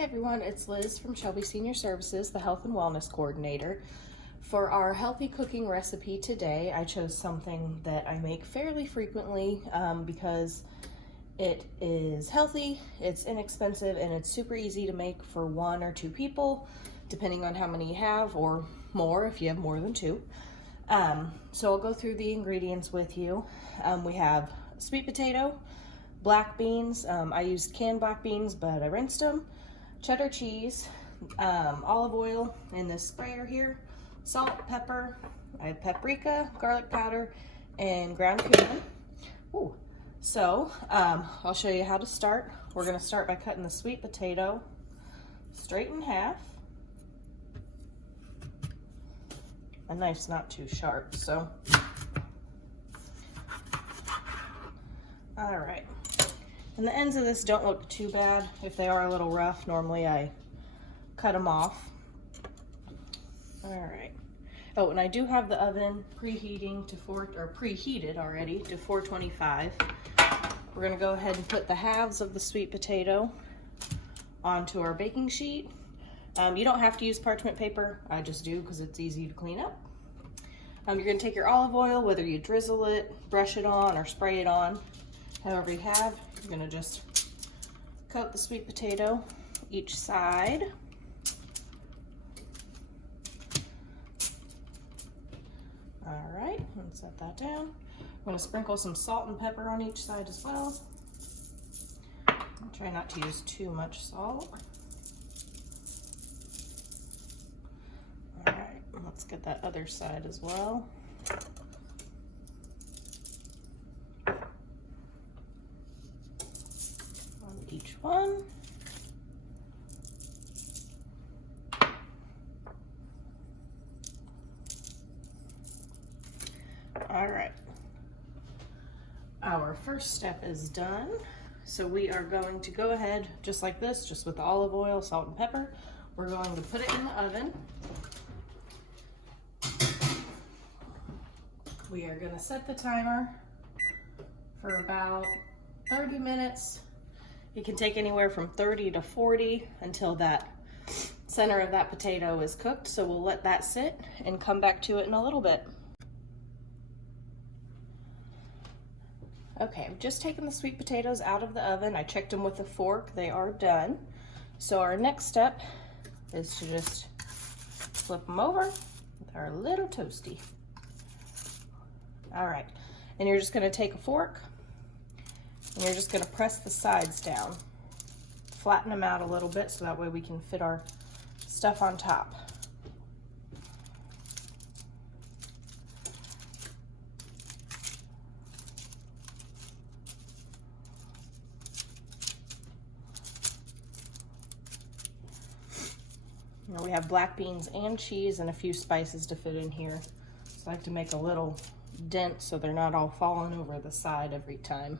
Hey everyone, it's Liz from Shelby Senior Services, the Health and Wellness Coordinator. For our healthy cooking recipe today, I chose something that I make fairly frequently because it is healthy, it's inexpensive, and it's super easy to make for 1 or 2 people, depending on how many you have, or more if you have more than 2. So I'll go through the ingredients with you. We have sweet potato, black beans. I used canned black beans, but I rinsed them. Cheddar cheese, olive oil in this sprayer here, salt, pepper, I have paprika, garlic powder, and ground cumin. Ooh. So I'll show you how to start. We're going to start by cutting the sweet potato straight in half. My knife's not too sharp, so. All right. And the ends of this don't look too bad. If they are a little rough, normally I cut them off. All right. Oh, and I do have the oven preheating to preheated already to 425. We're gonna go ahead and put the halves of the sweet potato onto our baking sheet. You don't have to use parchment paper. I just do because it's easy to clean up. You're gonna take your olive oil, whether you drizzle it, brush it on, or spray it on, however you have. You're gonna just coat the sweet potato each side. All right, let's set that down. I'm gonna sprinkle some salt and pepper on each side as well. I'll try not to use too much salt. All right, let's get that other side as well. Each one. All right. Our first step is done. So we are going to go ahead just like this, just with the olive oil, salt, and pepper. We're going to put it in the oven. We are going to set the timer for about 30 minutes. It can take anywhere from 30 to 40 until that center of that potato is cooked. So we'll let that sit and come back to it in a little bit. Okay, I've just taken the sweet potatoes out of the oven. I checked them with a fork. They are done. So our next step is to just flip them over. They're a little toasty. All right, and you're just gonna take a fork and you're just gonna press the sides down. Flatten them out a little bit so that way we can fit our stuff on top. Now we have black beans and cheese and a few spices to fit in here. So I like to make a little dent so they're not all falling over the side every time.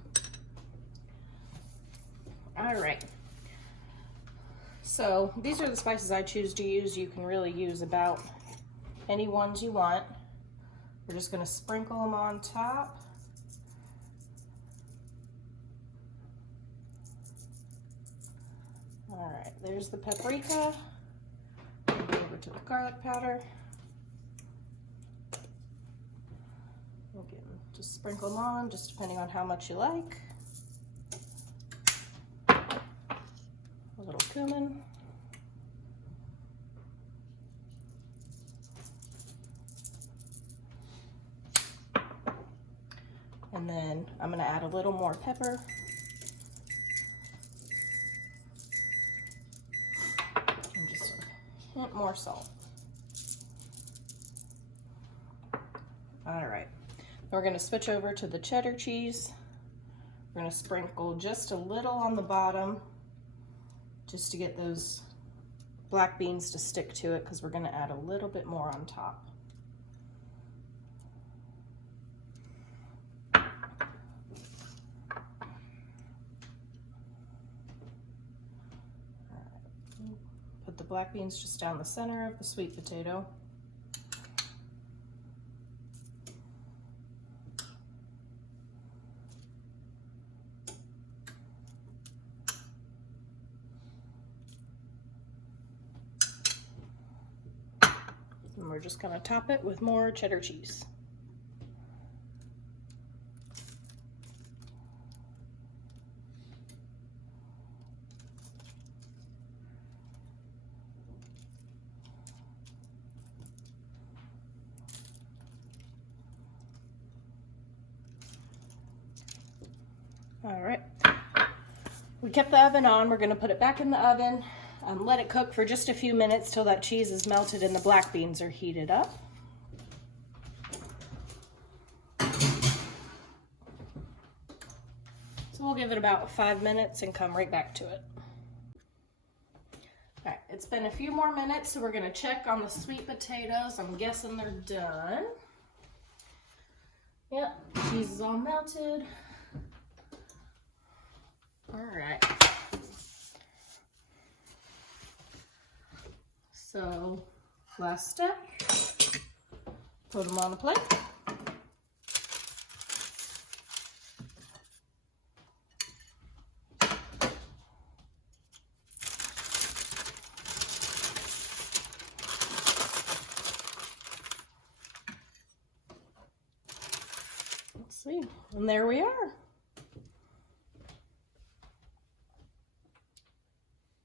All right, so these are the spices I choose to use. You can really use about any ones you want. We're just gonna sprinkle them on top. All right, there's the paprika. Over to the garlic powder. Again, just sprinkle them on, just depending on how much you like. A little cumin. And then I'm gonna add a little more pepper. And just a hint more salt. All right, we're gonna switch over to the cheddar cheese. We're gonna sprinkle just a little on the bottom, just to get those black beans to stick to it, because we're gonna add a little bit more on top. All right. Put the black beans just down the center of the sweet potato. we're just gonna top it with more cheddar cheese. All right, we kept the oven on. We're gonna put it back in the oven, let it cook for just a few minutes till that cheese is melted and the black beans are heated up. So we'll give it about 5 minutes and come right back to it. All right, it's been a few more minutes, so we're gonna check on the sweet potatoes. I'm guessing they're done. Yep, cheese is all melted. All right. So, last step, put them on a plate. Let's see, and there we are.